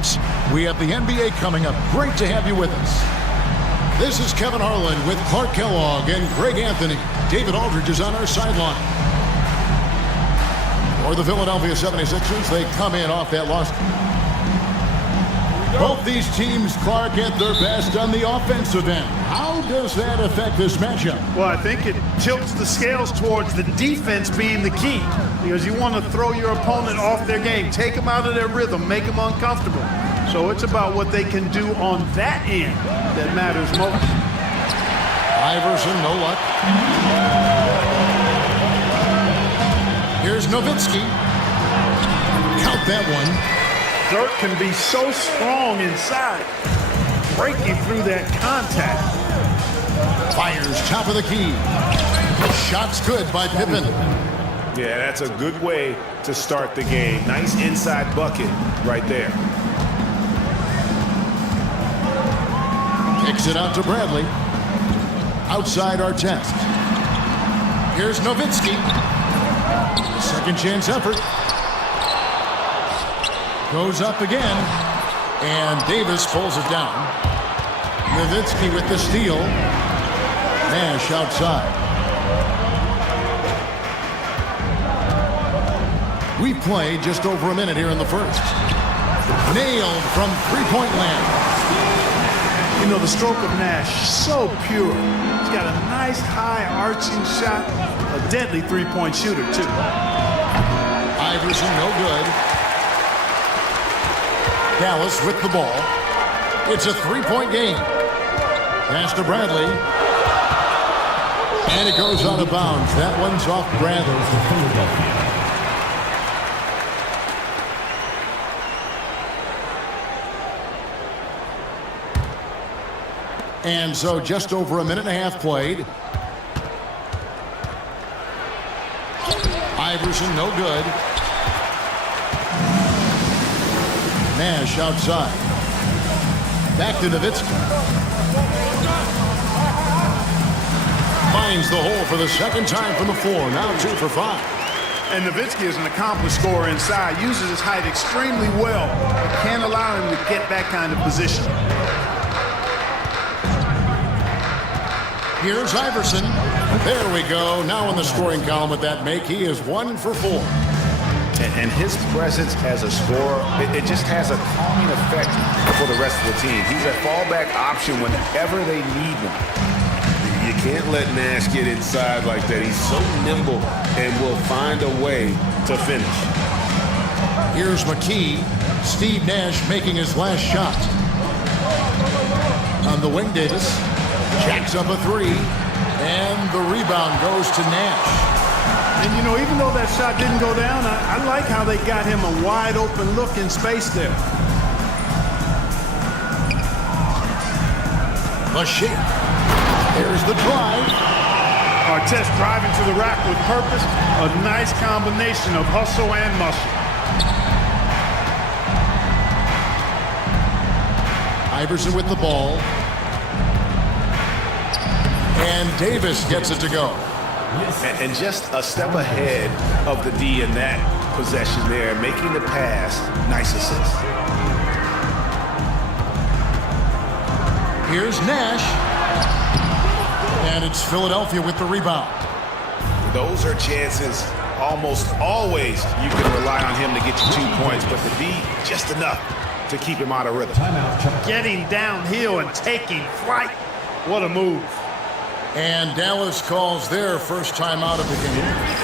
sports. We have the NBA coming up. Great to have you with us. This is Kevin Harlan with Clark Kellogg and Greg Anthony. David Aldridge is on our sideline. For the Philadelphia 76ers, they come in off that loss. Both these teams, Clark, at their best on the offensive end. How does that affect this matchup? Well, I think it tilts the scales towards the defense being the key, because you want to throw your opponent off their game, take them out of their rhythm, make them uncomfortable. So it's about what they can do on that end that matters most. Iverson, no luck. Here's Nowitzki. Count that one. Dirk can be so strong inside, breaking through that contact. Fires top of the key. Shot's good by Pippen. Yeah, that's a good way to start the game. Nice inside bucket right there. Kicks it out to Bradley. Outside Artest. Here's Nowitzki. Second chance effort. Goes up again, and Davis pulls it down. Nowitzki with the steal. Nash outside. We played just over a minute here in the first. Nailed from three-point land. You know, the stroke of Nash, so pure. He's got a nice high arching shot, a deadly three-point shooter, too. Iverson, no good. Dallas with the ball. It's a three-point game. Pass to Bradley. And it goes out of bounds. That one's off Bradley. And so just over a minute and a half played. Iverson, no good. Nash outside. Back to Nowitzki. Finds the hole for the second time from the floor. Now 2 for 5. And Nowitzki is an accomplished scorer inside. Uses his height extremely well. But can't allow him to get that kind of position. Here's Iverson. There we go. Now in the scoring column with that make. He is 1 for 4. And his presence as a scorer, it just has a calming effect for the rest of the team. He's a fallback option whenever they need one. You can't let Nash get inside like that. He's so nimble and will find a way to finish. Here's McKee. Steve Nash making his last shot. On the wing, Davis. Jacks up a three. And the rebound goes to Nash. And, you know, even though that shot didn't go down, I like how they got him a wide-open look in space there. The shake. There's the drive. Artest driving to the rack with purpose. A nice combination of hustle and muscle. Iverson with the ball. And Davis gets it to go. And just a step ahead of the D in that possession there, making the pass. Nice assist. Here's Nash. And it's Philadelphia with the rebound. Those are chances almost always you can rely on him to get you 2 points, but the D, just enough to keep him out of rhythm. Getting downhill and taking flight. What a move. And Dallas calls their first time out of the game.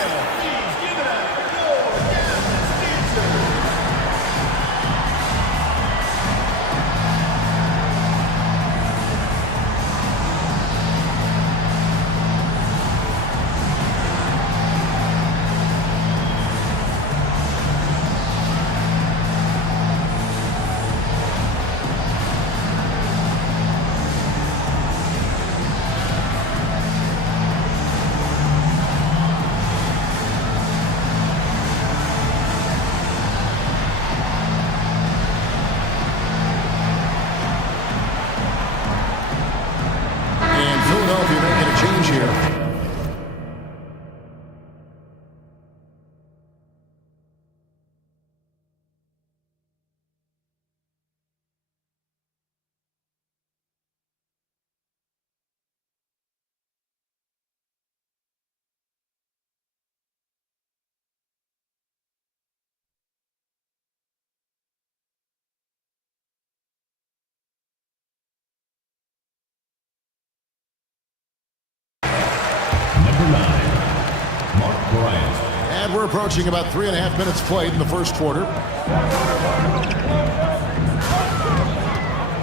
And we're approaching about 3.5 minutes played in the first quarter.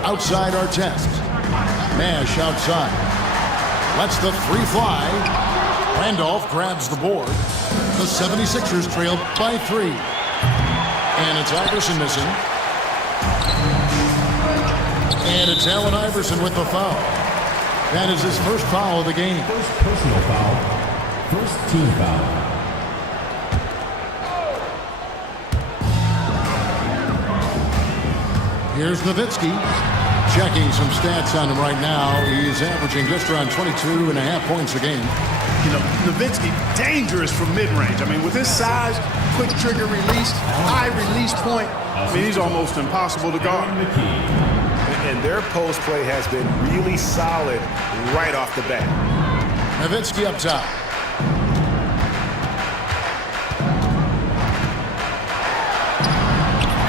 Outside our test. Nash outside. Lets the three fly. Randolph grabs the board. The 76ers trail by 3. And it's Iverson missing. And it's Allen Iverson with the foul. That is his first foul of the game. First personal foul. First team foul. Here's Nowitzki. Checking some stats on him right now. He's averaging just around 22.5 points a game. You know, Nowitzki, dangerous from mid-range. I mean, with his size, quick trigger release, high release point, I mean, he's almost impossible to guard. And their post play has been really solid right off the bat. Nowitzki up top.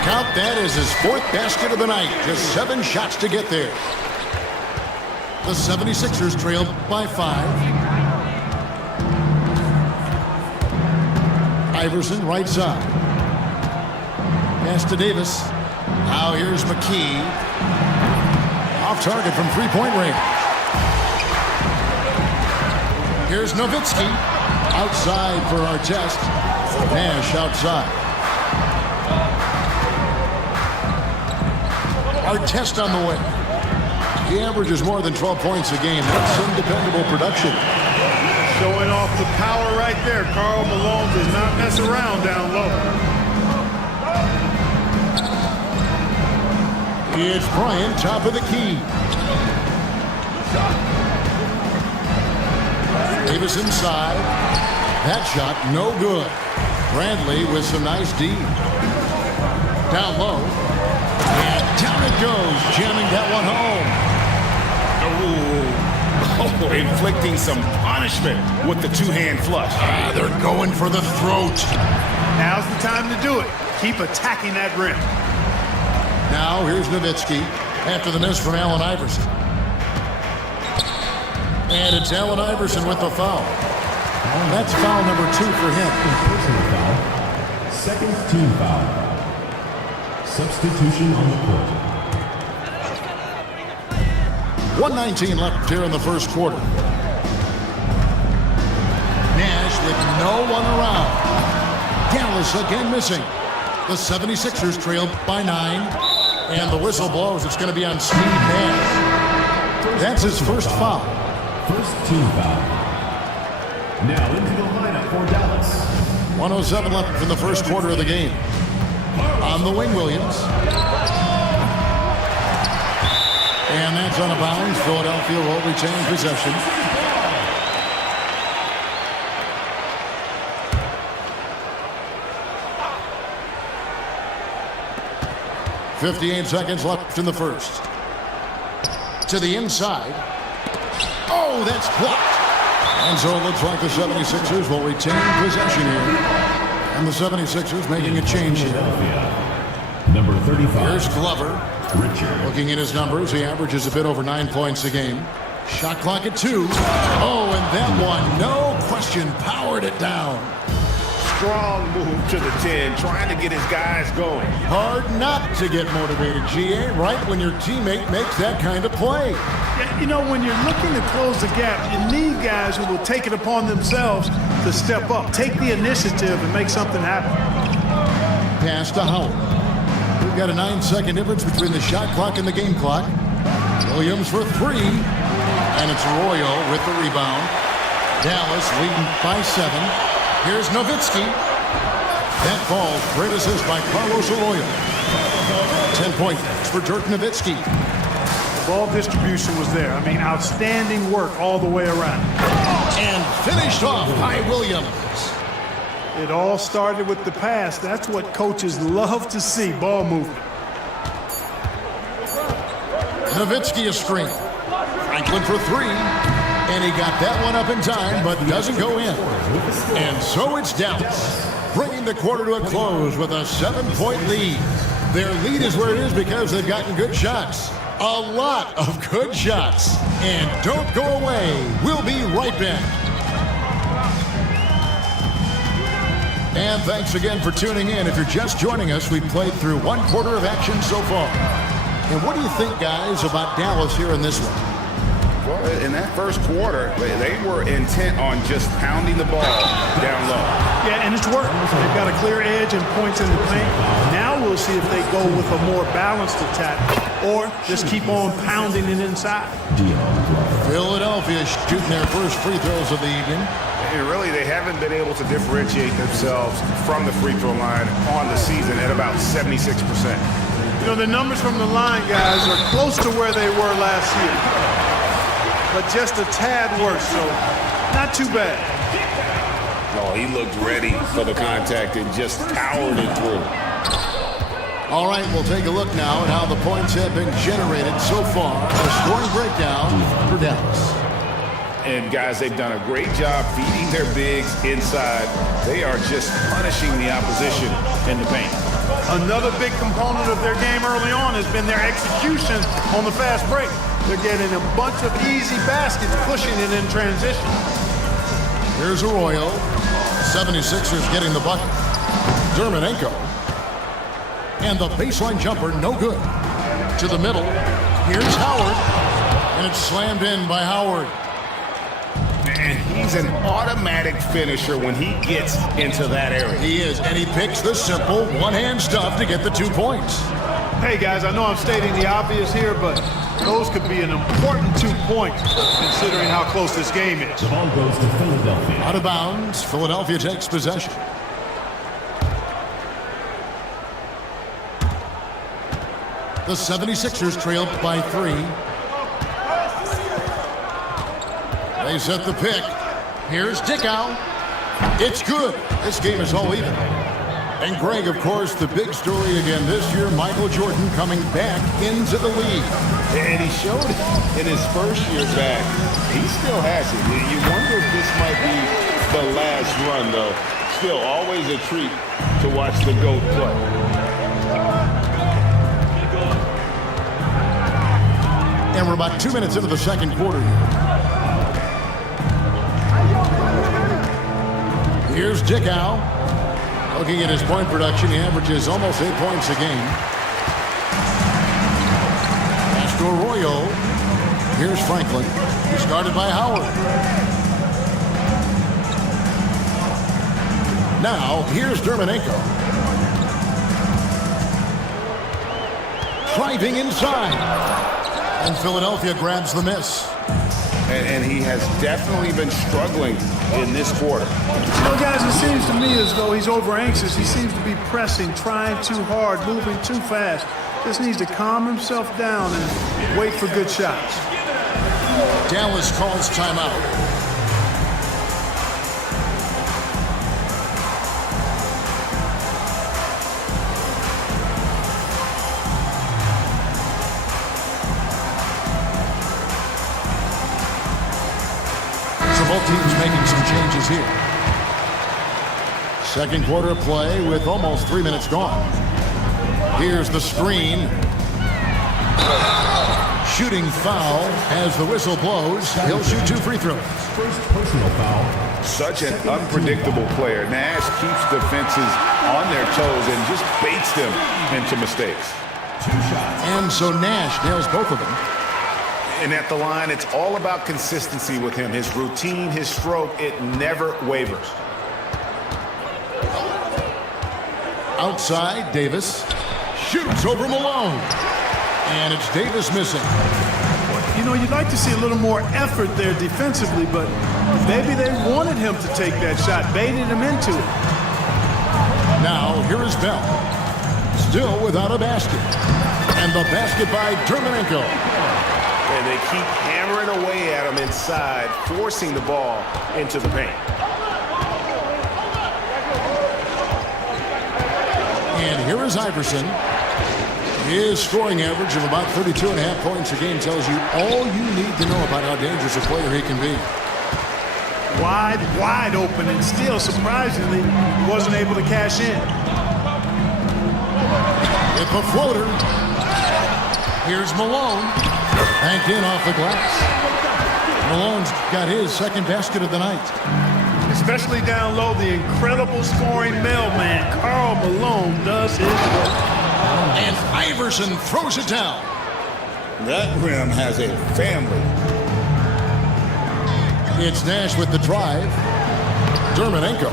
Count that as his 4th basket of the night. Just 7 shots to get there. The 76ers trailed by 5. Iverson right side. Pass to Davis. Now here's McKee. Off target from three-point range. Here's Nowitzki. Outside for our test. Nash outside. Our test on the way. He averages more than 12 points a game. That's some dependable production. Showing off the power right there. Karl Malone does not mess around down low. It's Bryant, top of the key. Davis inside. That shot, no good. Bradley with some nice D. Down low. And down it goes, jamming that one home. Oh, inflicting some punishment with the two-hand flush. They're going for the throat. Now's the time to do it. Keep attacking that rim. Now here's Nowitzki after the miss from Allen Iverson. And it's Allen Iverson with the foul. That's foul number 2 for him. Personal foul. Second team foul. Substitution on the court. 1:19 left here in the first quarter. Nash with no one around. Dallas again missing. The 76ers trail by 9. And the whistle blows. It's going to be on Steve Nash. That's his first foul. First team foul. Now into the lineup for Dallas. 1:07 left in the first quarter of the game. On the wing, Williams. And that's on a bounce. Philadelphia will retain possession. .58 seconds left in the first. To the inside. Oh, that's blocked. And so it looks like the 76ers will retain possession here. And the 76ers making a change here. Number 35. Here's Glover. Richard. Looking at his numbers, he averages a bit over 9 points a game. Shot clock at 2. Oh, and that one, no question, powered it down. Strong move to the 10, trying to get his guys going. Hard not to get motivated, G.A., right when your teammate makes that kind of play. Yeah, you know, when you're looking to close the gap, you need guys who will take it upon themselves to step up, take the initiative, and make something happen. Pass to Howard. We've got a 9-second difference between the shot clock and the game clock. Williams for 3. And it's Royal with the rebound. Dallas leading by 7. Here's Nowitzki. That falls. Great assist by Carlos Arroyo. 10 points for Dirk Nowitzki. The ball distribution was there. I mean, outstanding work all the way around. And finished off by Williams. It all started with the pass. That's what coaches love to see, ball movement. Nowitzki a screen. Franklin for 3. And he got that one up in time, but doesn't go in. And so it's Dallas, bringing the quarter to a close with a 7-point lead. Their lead is where it is because they've gotten good shots. A lot of good shots. And don't go away. We'll be right back. And thanks again for tuning in. If you're just joining us, we've played through one quarter of action so far. And what do you think, guys, about Dallas here in this one? Well, in that first quarter, they were intent on just pounding the ball down low. Yeah, and it's worked. They've got a clear edge and points in the paint. Now we'll see if they go with a more balanced attack or just keep on pounding it inside. Philadelphia shooting their first free throws of the evening. And really, they haven't been able to differentiate themselves from the free throw line on the season at about 76%. You know, the numbers from the line, guys, are close to where they were last year, but just a tad worse, so not too bad. Oh, he looked ready for the contact and just powered it through. All right, we'll take a look now at how the points have been generated so far. A scoring breakdown for Dallas. And, guys, they've done a great job feeding their bigs inside. They are just punishing the opposition in the paint. Another big component of their game early on has been their execution on the fast break. They're getting a bunch of easy baskets, pushing it in transition. Here's Arroyo. 76ers getting the bucket. Dermanenko. And the baseline jumper, no good. To the middle. Here's Howard. And it's slammed in by Howard. And he's an automatic finisher when he gets into that area. He is, and he picks the simple one-hand stuff to get the 2 points. Hey, guys, I know I'm stating the obvious here, but those could be an important 2 points considering how close this game is. The ball goes to Philadelphia. Out of bounds, Philadelphia takes possession. The 76ers trail by 3. They set the pick. Here's Dickow. It's good. This game is all even. And Greg, of course, the big story again this year, Michael Jordan coming back into the league. And he showed it in his first year back. He still has it. You wonder if this might be the last run, though. Still, always a treat to watch the GOAT play. And we're about 2 minutes into the second quarter here. Here's Dickow. Looking at his point production, he averages almost 8 points a game. Pass to Arroyo. Here's Franklin. He's guarded by Howard. Now, here's Dermanenko. Driving inside. And Philadelphia grabs the miss. And he has definitely been struggling in this quarter. You know, guys, it seems to me as though he's over anxious. He seems to be pressing, trying too hard, moving too fast. Just needs to calm himself down and wait for good shots. Dallas calls timeout. Both teams making some changes here. Second quarter play with almost 3 minutes gone. Here's the screen. Shooting foul as the whistle blows. He'll shoot 2 free throws. First personal foul. Such an unpredictable player. Nash keeps defenses on their toes and just baits them into mistakes. 2 shots. And so Nash nails both of them. And at the line, it's all about consistency with him. His routine, his stroke, it never wavers. Outside, Davis shoots over Malone. And it's Davis missing. You know, you'd like to see a little more effort there defensively, but maybe they wanted him to take that shot, baited him into it. Now, here is Bell. Still without a basket. And the basket by Dermanenko. And they keep hammering away at him inside, forcing the ball into the paint. And here is Iverson. His scoring average of about 32.5 points a game tells you all you need to know about how dangerous a player he can be. Wide open, and still, surprisingly, wasn't able to cash in. With the floater. Here's Malone. Banked in off the glass. Malone's got his second basket of the night. Especially down low, the incredible scoring mailman, Karl Malone, does his work. And Iverson throws it down. That rim has a family. It's Nash with the drive. Dermonenko.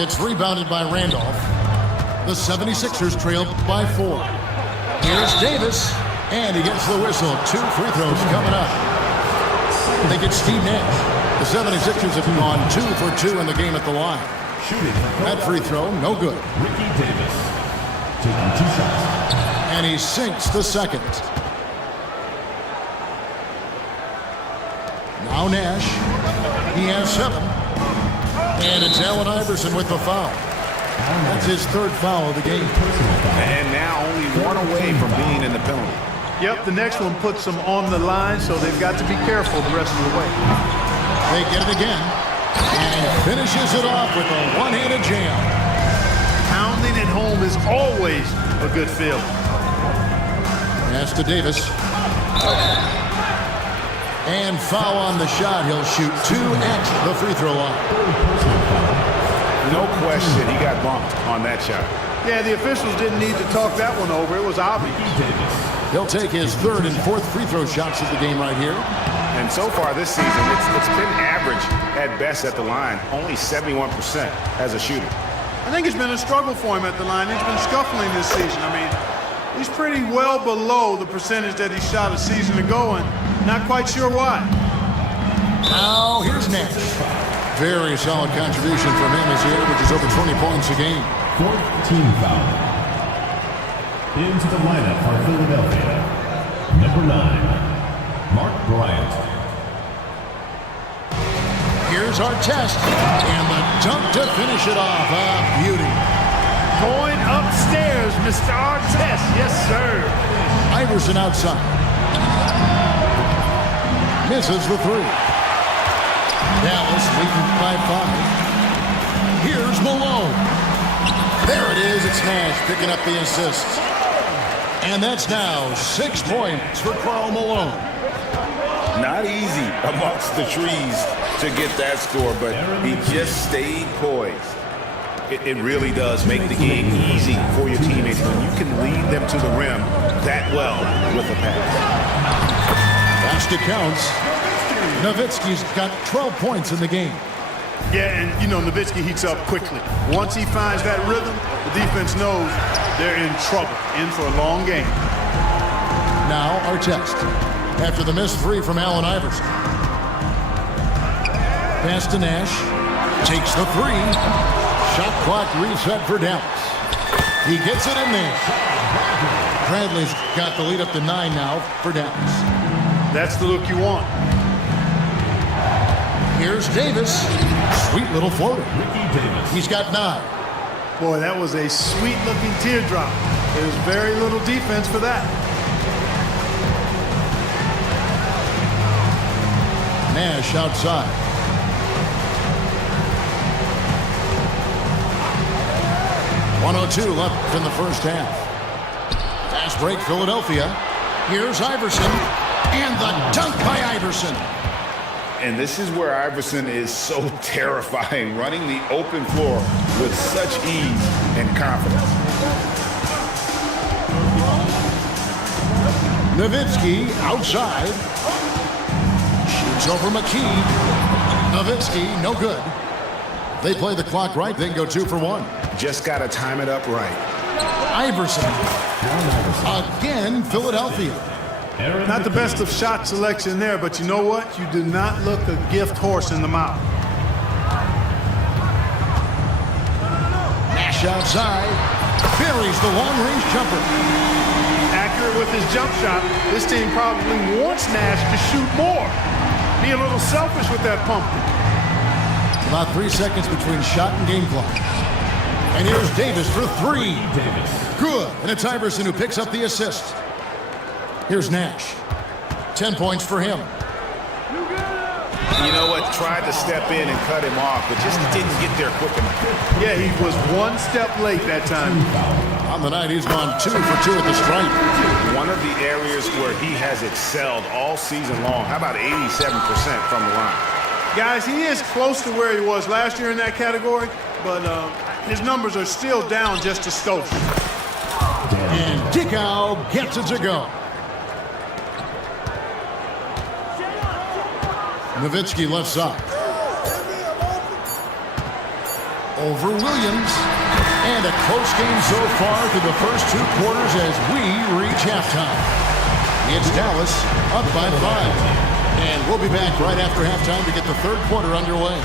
It's rebounded by Randolph. The 76ers trail by 4. Here's Davis. And he gets the whistle. 2 free throws coming up. I think it's Steve Nash. The 76ers have gone 2 for 2 in the game at the line. That free throw, no good. Ricky Davis taking 2 shots. And he sinks the second. Now Nash. He has 7. And it's Allen Iverson with the foul. That's his 3rd foul of the game. And now only 1 away from being in the penalty. Yep, the next one puts them on the line, so they've got to be careful the rest of the way. They get it again. And finishes it off with a one-handed jam. Pounding it home is always a good feeling. Pass to Davis. And foul on the shot. He'll shoot 2 at the free throw line. No question, he got bumped on that shot. Yeah, the officials didn't need to talk that one over. It was obvious. He'll take his 3rd and 4th free throw shots of the game right here. And so far this season, it's been average at best at the line. Only 71% as a shooter. I think it's been a struggle for him at the line. He's been scuffling this season. I mean, he's pretty well below the percentage that he shot a season ago, and not quite sure why. Now here's Nash. Very solid contribution from him as he averages over 20 points a game. 4th team foul. Into the lineup for Philadelphia. Number 9, Mark Bryant. Here's our test. And the dunk to finish it off. A beauty. Going upstairs, Mr. Artest. Yes, sir. Iverson outside. Misses the 3. Dallas leading by 5. Here's Malone. There it is. It's Nash picking up the assists. And that's now 6 points for Karl Malone. Not easy amongst the trees to get that score, but he just stayed poised. It really does make the game easy for your teammates when you can lead them to the rim that well with a pass. Fast it counts. Nowitzki's got 12 points in the game. Yeah, and you know, Nowitzki heats up quickly. Once he finds that rhythm, the defense knows they're in trouble, in for a long game. Now our test. After the missed 3 from Allen Iverson. Pass to Nash. Takes the 3. Shot clock reset for Dallas. He gets it in there. Bradley's got the lead up to 9 now for Dallas. That's the look you want. Here's Davis. Sweet little floater. Ricky Davis. He's got 9. Boy, that was a sweet-looking teardrop. There's very little defense for that. Nash outside. .102 left in the first half. Fast break, Philadelphia. Here's Iverson. And the dunk by Iverson. And this is where Iverson is so terrifying, running the open floor with such ease and confidence. Nowitzki outside. Shoots over McKee. Nowitzki, no good. They play the clock right, then go 2 for 1. Just got to time it up right. Iverson. Again, Philadelphia. Not the best of shot selection there, but you know what? You do not look a gift horse in the mouth. Nash outside. Buries the long-range jumper. Accurate with his jump shot. This team probably wants Nash to shoot more. Be a little selfish with that pump. About 3 seconds between shot and game clock. And here's Davis for 3. Good. And it's Iverson who picks up the assist. Here's Nash. 10 points for him. You know what? Tried to step in and cut him off, but just didn't get there quick enough. Yeah, he was 1 step late that time. On the night, he's gone 2 for 2 at the stripe. One of the areas where he has excelled all season long. How about 87% from the line? Guys, he is close to where he was last year in that category, but his numbers are still down just a skosh. And Dickow gets it to go. Nowitzki left side. Over Williams. And a close game so far through the first 2 quarters as we reach halftime. It's Dallas up by 5. And we'll be back right after halftime to get the third quarter underway.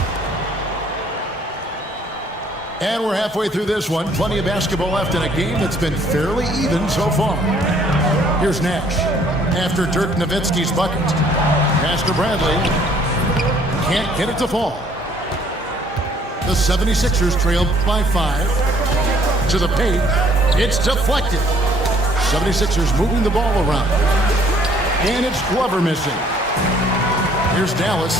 And we're halfway through this one. Plenty of basketball left in a game that's been fairly even so far. Here's Nash after Dirk Nowitzki's bucket. Pass to Bradley. Can't get it to fall. The 76ers trail by 5. To the paint. It's deflected. 76ers moving the ball around. And it's Glover missing. Here's Dallas.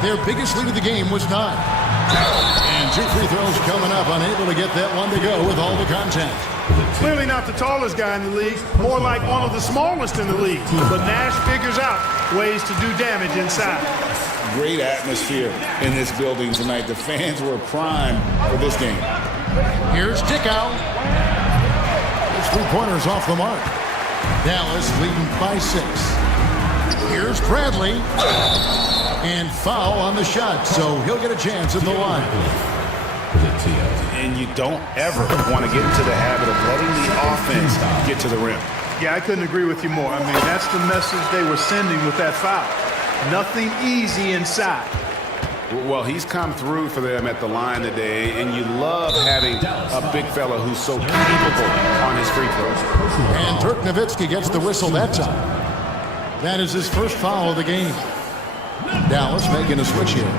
Their biggest lead of the game was 9. And 2 free throws coming up. Unable to get that one to go with all the contact. Clearly not the tallest guy in the league. More like one of the smallest in the league. But Nash figures out ways to do damage inside. Great atmosphere in this building tonight. The fans were primed for this game. Here's Dickow. His 3-pointers off the mark. Dallas leading by 6. Here's Bradley. And foul on the shot, so he'll get a chance at the line. And you don't ever want to get into the habit of letting the offense get to the rim. Yeah, I couldn't agree with you more. I mean, that's the message they were sending with that foul. Nothing easy inside. Well, he's come through for them at the line today, and you love having a big fella who's so capable on his free throws. And Dirk Nowitzki gets the whistle that time. That is his first foul of the game. Dallas making a switch here.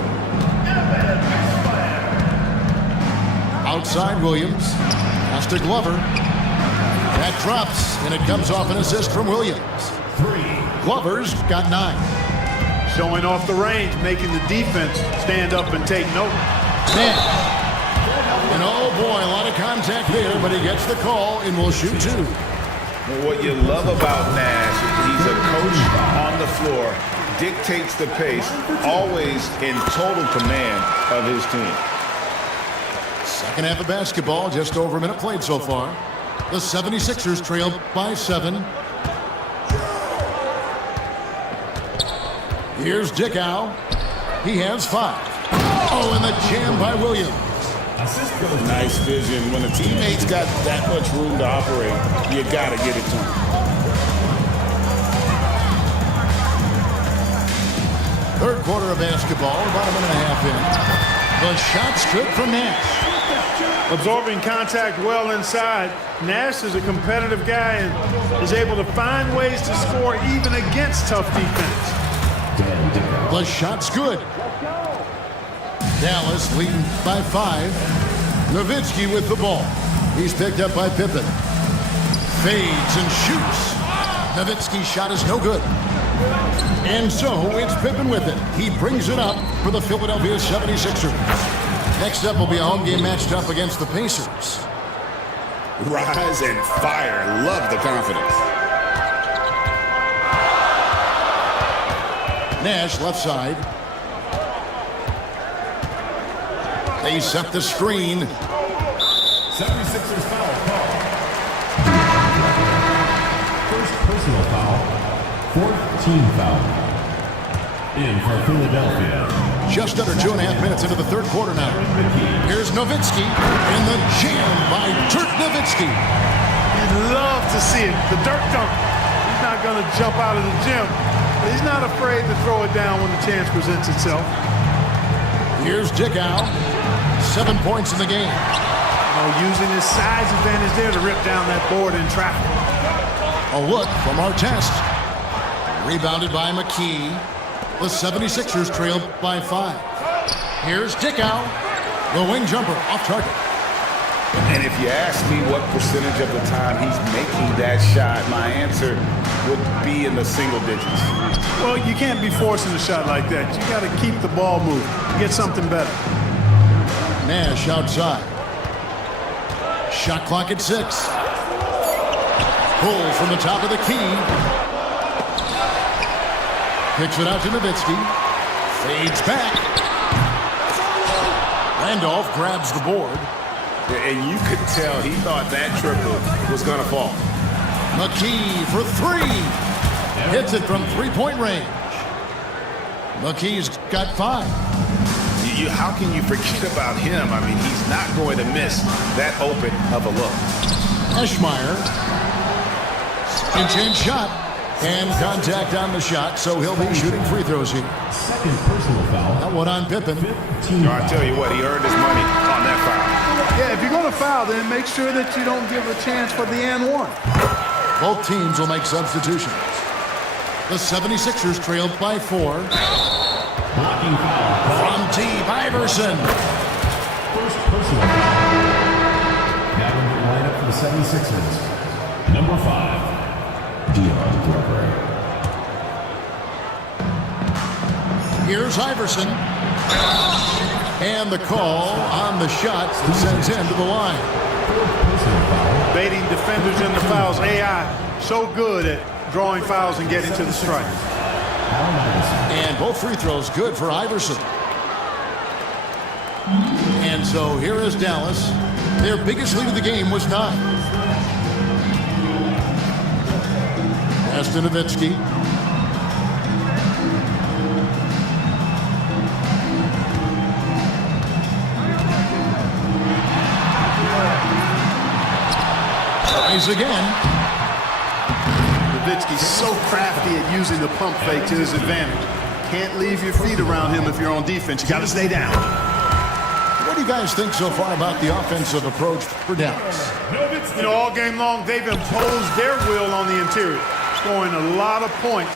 Outside Williams. Pass to Glover. That drops, and it comes off an assist from Williams. 3. Glover's got 9. Showing off the range, making the defense stand up and take note. Nash. And oh boy, a lot of contact there, but he gets the call and will shoot 2. Well, what you love about Nash, he's a coach on the floor, dictates the pace, always in total command of his team. Second half of basketball, just over a minute played so far. The 76ers trail by 7. Here's Dickow. He has 5. Oh, and the jam by Williams. Nice vision. When a teammate's got that much room to operate, you got to get it to him. Third quarter of basketball, about a minute and a half in. The shot's good from Nash. Absorbing contact well inside. Nash is a competitive guy and is able to find ways to score even against tough defense. The shot's good. Dallas leading by 5. Nowitzki with the ball. He's picked up by Pippen. Fades and shoots. Nowitzki's shot is no good. And so it's Pippen with it. He brings it up for the Philadelphia 76ers. Next up will be a home game matched up against the Pacers. Rise and fire. Love the confidence. Nash left side. They set the screen. 76ers foul call. First personal foul. 4th team foul. In for Philadelphia. Just under 2.5 minutes into the third quarter now. Here's Nowitzki and the jam by Dirk Nowitzki. You'd love to see it. The Dirk dunk. He's not going to jump out of the gym, but he's not afraid to throw it down when the chance presents itself. Here's Dickow. 7 points in the game. Using his size advantage there to rip down that board in traffic. A look from Artest. Rebounded by McKee. The 76ers trail by 5. Here's Dickow. The wing jumper off target. And if you ask me what percentage of the time he's making that shot, my answer would be in the single digits. Well, you can't be forcing a shot like that. You got to keep the ball moving. Get something better. Nash outside. Shot clock at 6. Pull from the top of the key. Kicks it out to Nowitzki. Fades back. Randolph grabs the board. And you could tell he thought that triple was going to fall. McKee for three. Hits it from three-point range. McKee's got 5. How can you forget about him? I mean, he's not going to miss that open of a look. Eschmeyer. Inch shot. And contact on the shot, so he'll be shooting free throws here. Second personal foul. That one on Pippen. I'll tell you what, he earned his money on that foul. Yeah, if you're going to foul, then make sure that you don't give a chance for the and one. Both teams will make substitutions. The 76ers trailed by 4. Blocking foul. From T. Iverson. First personal foul. Now in the lineup for the 76ers. Number 5. Here's Iverson. And the call on the shot sends him to the line. Baiting defenders in the fouls. AI so good at drawing fouls and getting to the strike. And both free throws good for Iverson. And so here is Dallas. Their biggest lead of the game was 9. Nowitzki. Tries again. Nowitzki's so crafty at using the pump fake to his advantage. Can't leave your feet around him if you're on defense. You got to stay down. What do you guys think so far about the offensive approach for Dallas? You know, all game long, they've imposed their will on the interior, scoring a lot of points.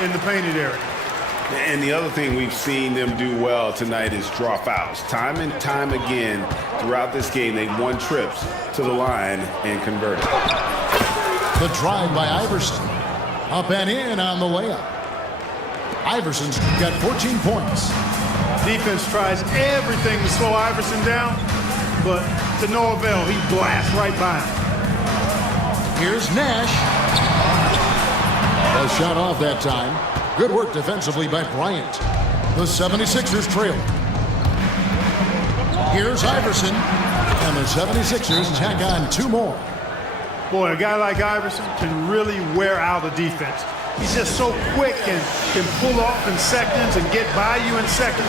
In the painted area. And the other thing we've seen them do well tonight is draw fouls. Time and time again throughout this game, they've won trips to the line and converted. The drive by Iverson. Up and in on the layup. Iverson's got 14 points. Defense tries everything to slow Iverson down, but to no avail. He blasts right by him. Here's Nash. A shot off that time. Good work defensively by Bryant. The 76ers trail. Here's Iverson. And the 76ers tack on 2 more. Boy, a guy like Iverson can really wear out a defense. He's just so quick and can pull off in seconds and get by you in seconds.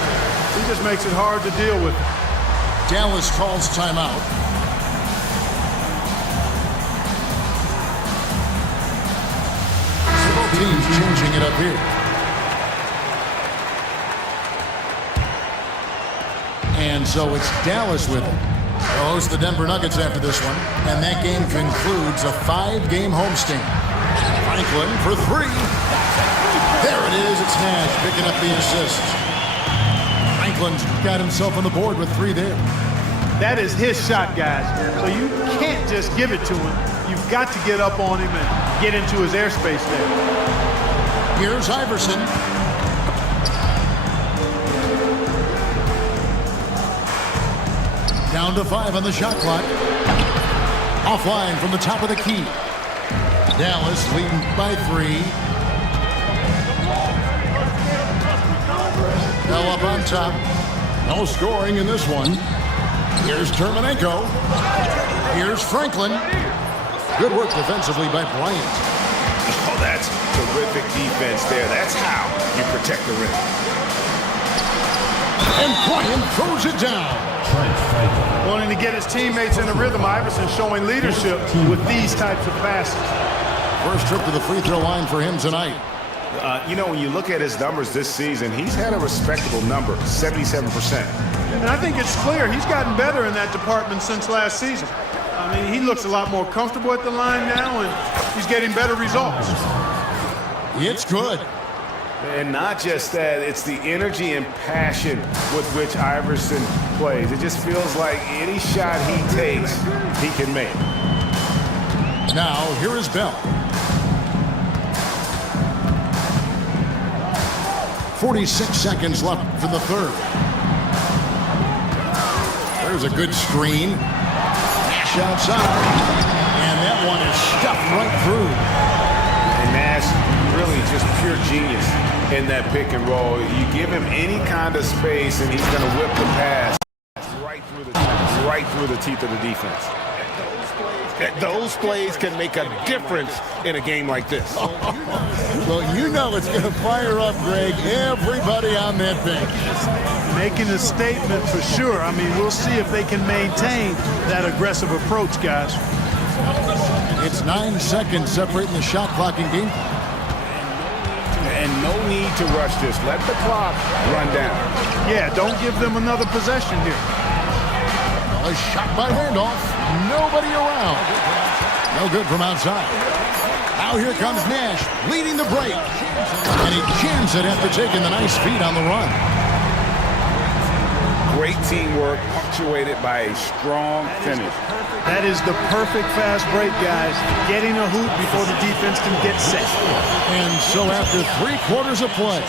He just makes it hard to deal with. Dallas calls timeout. Teams changing it up here. And so it's Dallas with it. They'll host the Denver Nuggets after this one. And that game concludes a 5-game homestand. Franklin for 3. There it is. It's Nash picking up the assist. Franklin's got himself on the board with 3 there. That is his shot, guys. So you can't just give it to him. You've got to get up on him and get into his airspace there. Here's Iverson. Down to 5 on the shot clock. Offline from the top of the key. Dallas leading by 3. Now up on top. No scoring in this one. Here's Terminenko. Here's Franklin. Good work defensively by Bryant. Oh, that's terrific defense there. That's how you protect the rim. And Bryant throws it down. Wanting to get his teammates in a rhythm, Iverson showing leadership with these types of passes. First trip to the free throw line for him tonight. You know, when you look at his numbers this season, he's had a respectable number, 77%. And I think it's clear he's gotten better in that department since last season. I mean, he looks a lot more comfortable at the line now, and he's getting better results. It's good. And not just that, it's the energy and passion with which Iverson plays. It just feels like any shot he takes, he can make. Now, here is Bell. 46 seconds left for the third. There's a good screen. Nash outside. And that one is stuffed right through. And Nash really just pure genius in that pick and roll. You give him any kind of space and he's going to whip the pass right through the teeth of the defense. Those plays can make a difference in a game like this. Well, you know it's going to fire up, Greg, everybody on that bench. Making a statement for sure. I mean, we'll see if they can maintain that aggressive approach, guys. It's 9 seconds separating the shot clock and game. And no need to rush this. Let the clock run down. Yeah, don't give them another possession here. A shot by Randolph. Nobody around. No good from outside. Now here comes Nash leading the break. And he jams it after taking the nice feed on the run. Great teamwork punctuated by a strong finish. That is the perfect fast break, guys. Getting a hoop before the defense can get set. And so after 3 quarters of play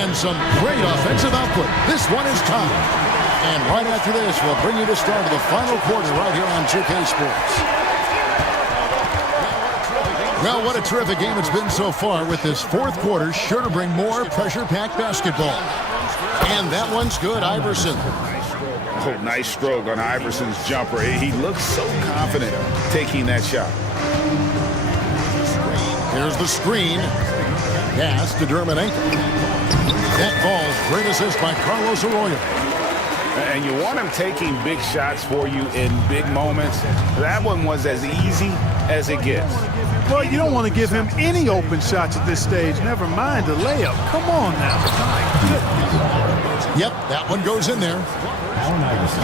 and some great offensive output, this one is tied. And right after this, we'll bring you the start of the final quarter right here on 2K Sports. Well, what a terrific game it's been so far, with this fourth quarter sure to bring more pressure-packed basketball. And that one's good, Iverson. Oh, nice stroke on Iverson's jumper. He looks so confident taking that shot. Here's the screen. Pass to Dermanenko. That falls. Great assist by Carlos Arroyo. And you want him taking big shots for you in big moments. That one was as easy as it gets. Well, you don't want to give him any open shots at this stage. Never mind a layup. Come on now. Yep, that one goes in there.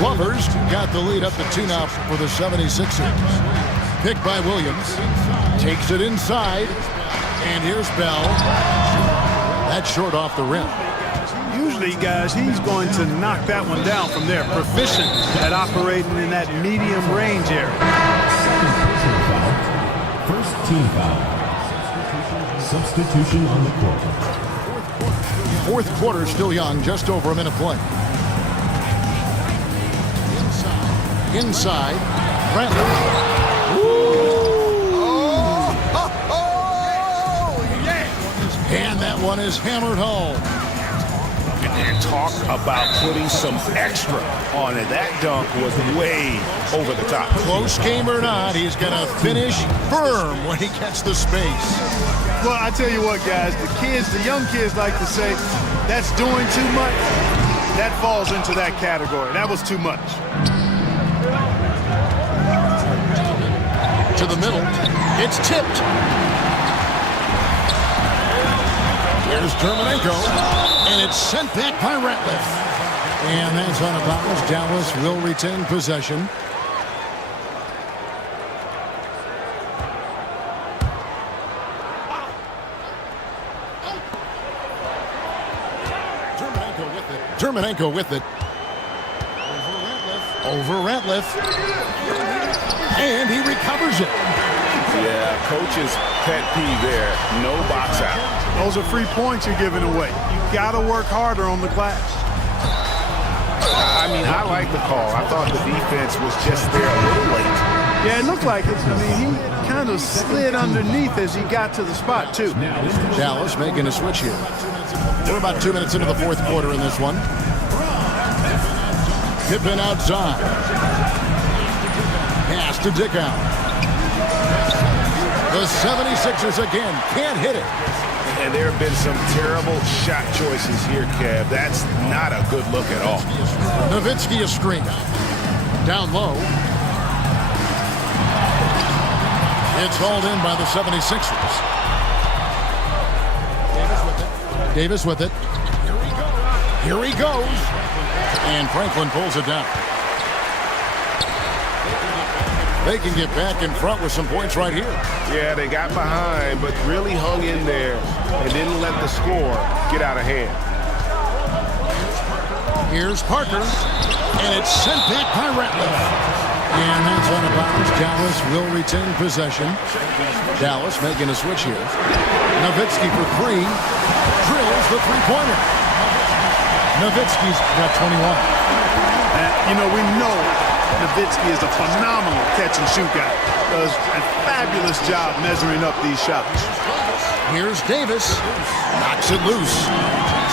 Lovers got the lead up to 2 now for the 76ers. Picked by Williams. Takes it inside. And here's Bell. That's short off the rim. Usually, guys, he's going to knock that one down from there. Proficient at operating in that medium range area. First team foul. Substitution on the court. Fourth quarter still young, just over a minute play. Inside. Brantley. And that one is hammered home. And talk about putting some extra on it. That dunk was way over the top. Close game or not, he's going to finish firm when he gets the space. Well, I tell you what, guys, the young kids like to say, that's doing too much. That falls into that category. That was too much. To the middle. It's tipped. Here's Dermanenko, and it's sent back by Ratliff. And that's on a bounce. Dallas will retain possession. Dermanenko with it. Over Ratliff. And he recovers it. Yeah, coach's pet peeve there. No box out. Those are free points you're giving away. You got to work harder on the glass. I mean, I like the call. I thought the defense was just there a little late. Yeah, it looked like it. I mean, he kind of slid underneath as he got to the spot, too. Dallas making a switch here. We're about 2 minutes into the fourth quarter in this one. Pippen outside. Pass to Dickow. The 76ers again can't hit it. And there have been some terrible shot choices here, Kev. That's not a good look at all. Nowitzki a screen. Down low. It's hauled in by the 76ers. Davis with it. Here he goes. And Franklin pulls it down. They can get back in front with some points right here. Yeah, they got behind, but really hung in there and didn't let the score get out of hand. Here's Parker, and it's sent back by Ratliff. And that's out of bounds. Dallas will retain possession. Dallas making a switch here. Nowitzki for three. Drills the three-pointer. Nowitzki's got 21. And, we know Nowitzki is a phenomenal catch-and-shoot guy. Does a fabulous job measuring up these shots. Here's Davis. Knocks it loose.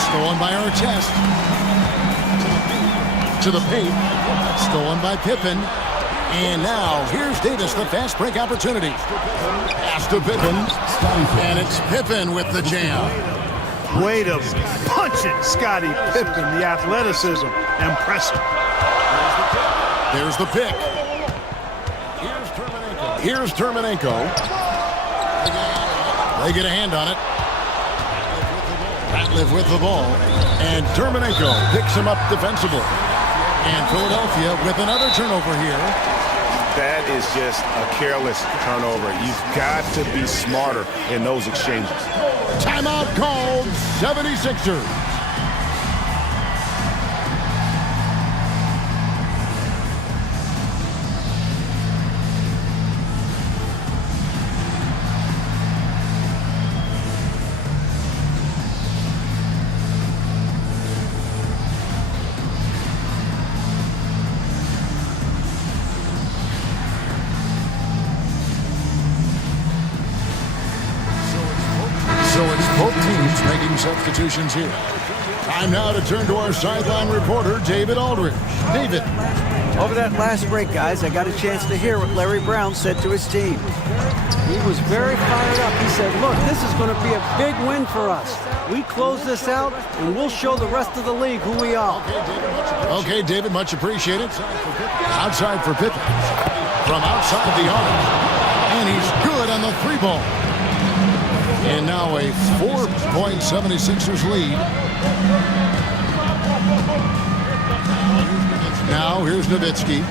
Stolen by Artest. To the paint. Stolen by Pippen. And now, here's Davis, the fast break opportunity. Pass to Pippen. And it's Pippen with the jam. Way to punch it, Scottie Pippen. The athleticism. Impressive. There's the pick. Here's Terminenko. They get a hand on it. Ratliff with the ball. And Terminenko picks him up defensively. And Philadelphia with another turnover here. That is just a careless turnover. You've got to be smarter in those exchanges. Timeout called, 76ers. Both teams making substitutions here. Time now to turn to our sideline reporter, David Aldridge. David. Over that last break, guys, I got a chance to hear what Larry Brown said to his team. He was very fired up. He said, look, this is going to be a big win for us. We close this out, and we'll show the rest of the league who we are. Okay, David, much appreciated. Outside for Pippen. From outside the arc. And he's good on the three ball. And now a 4-point 76ers lead. Now here's Nowitzki.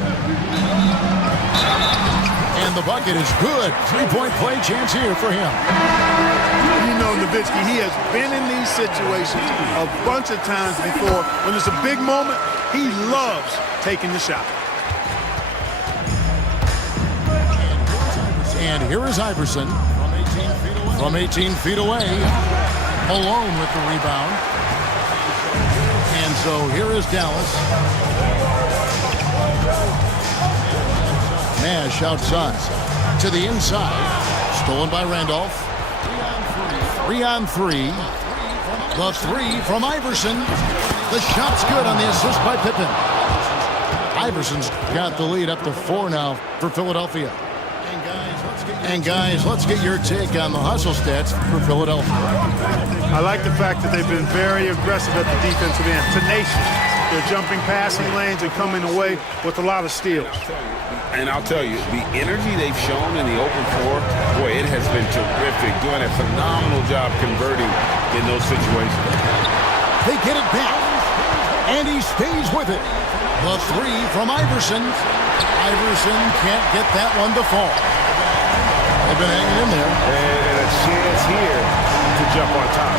And the bucket is good. 3-point play chance here for him. Nowitzki, he has been in these situations a bunch of times before. When it's a big moment, he loves taking the shot. And here is Iverson. From 18 feet away, alone with the rebound. And so here is Dallas. Nash outside. To the inside. Stolen by Randolph. 3 on 3. The three from Iverson. The shot's good on the assist by Pippen. Iverson's got the lead up to 4 now for Philadelphia. And guys, let's get your take on the hustle stats for Philadelphia. I like the fact that they've been very aggressive at the defensive end. Tenacious. They're jumping passing lanes and coming away with a lot of steals. And I'll tell you, the energy they've shown in the open floor, boy, it has been terrific. Doing a phenomenal job converting in those situations. They get it back. And he stays with it. The three from Iverson. Iverson can't get that one to fall. They've been hanging in there. And a chance here to jump on top.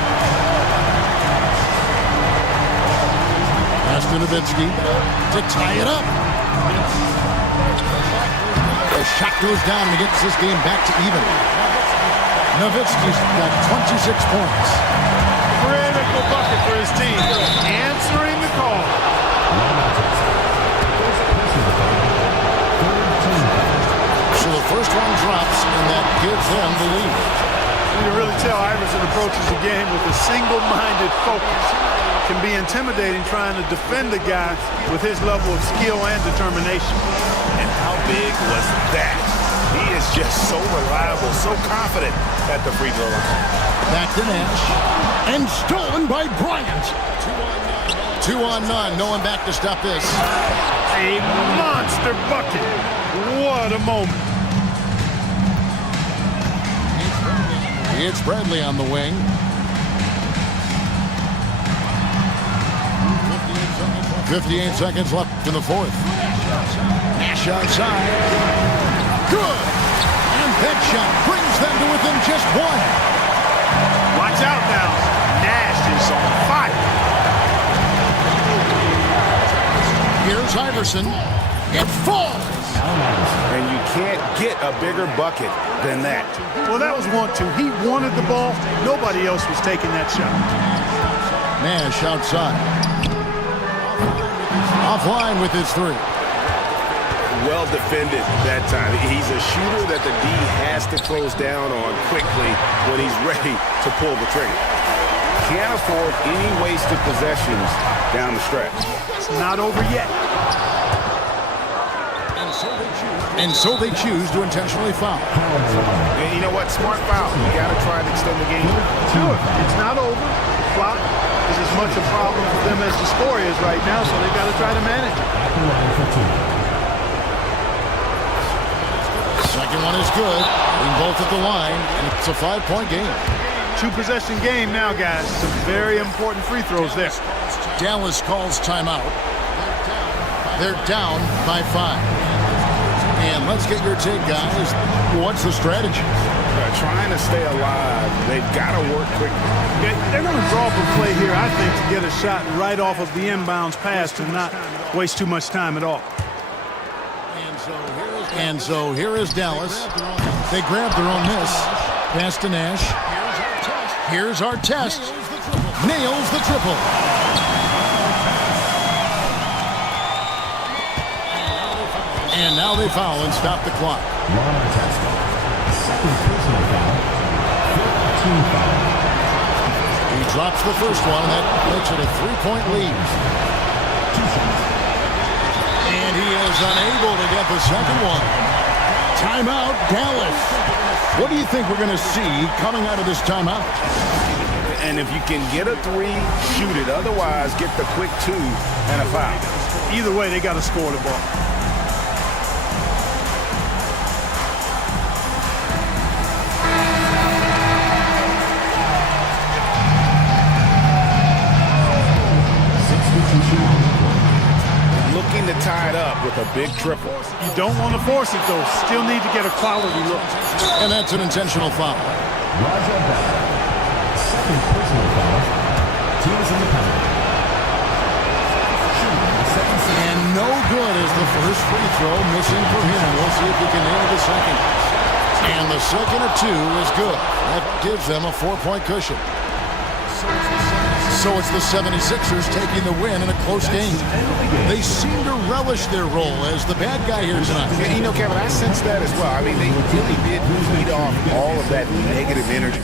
Pass to Nowitzki to tie it up. The shot goes down and gets this game back to even. Nowitzki's got 26 points. Critical bucket for his team. Answering the call. So the first one drops, and that gives them the lead. You can really tell Iverson approaches the game with a single-minded focus. Can be intimidating trying to defend the guy with his level of skill and determination. And how big was that? He is just so reliable, so confident at the free throw line. Back to Nash. And stolen by Bryant. 2 on none. No one back to stop this. A monster bucket. What a moment. It's Bradley on the wing. 58 seconds left in the fourth. Nash outside. Good. And that shot brings them to within just one. Watch out now. Nash is on fire. Here's Iverson. It falls. can't get a bigger bucket than that. Well, that was 1-2. He wanted the ball. Nobody else was taking that shot. Nash outside. Offline with his three. Well defended that time. He's a shooter that the D has to close down on quickly when he's ready to pull the trigger. Can't afford any wasted possessions down the stretch. It's not over yet. And so they choose to intentionally foul. And you know what? Smart foul. You got to try to extend the game. Do it. It's not over. Clock is as much a problem for them as the score is right now, so they've got to try to manage it. Second one is good. Being both at the line, and it's a 5-point game. 2-possession game now, guys. Some very important free throws there. Dallas calls timeout. They're down by 5. And let's get your take, guys. What's the strategy? Trying to stay alive. They've got to work quickly. They're going to draw up a play here, I think, to get a shot right off of the inbounds pass and not waste too much time at all. And so here is Dallas. They grab their own miss. Pass to Nash. Here's our test. Nails the triple. And now they foul and stop the clock. Second personal foul. 15 foul. He drops the first one, and that makes it a 3-point lead. And he is unable to get the second one. Timeout, Dallas. What do you think we're going to see coming out of this timeout? And if you can get a three, shoot it. Otherwise, get the quick 2 and a foul. Either way, they got to score the ball. Looking to tie it up with a big triple. You don't want to force it, though. Still need to get a quality look. And that's an intentional foul. Second personal foul. Teams in the penalty. And no good is the first free throw, missing for him. We'll see if he can nail the second. And the second of 2 is good. That gives them a 4-point cushion. So it's the 76ers taking the win in a close game. They seem to relish their role as the bad guy here tonight. You know, Kevin, I sense that as well. I mean, they really did feed off all of that negative energy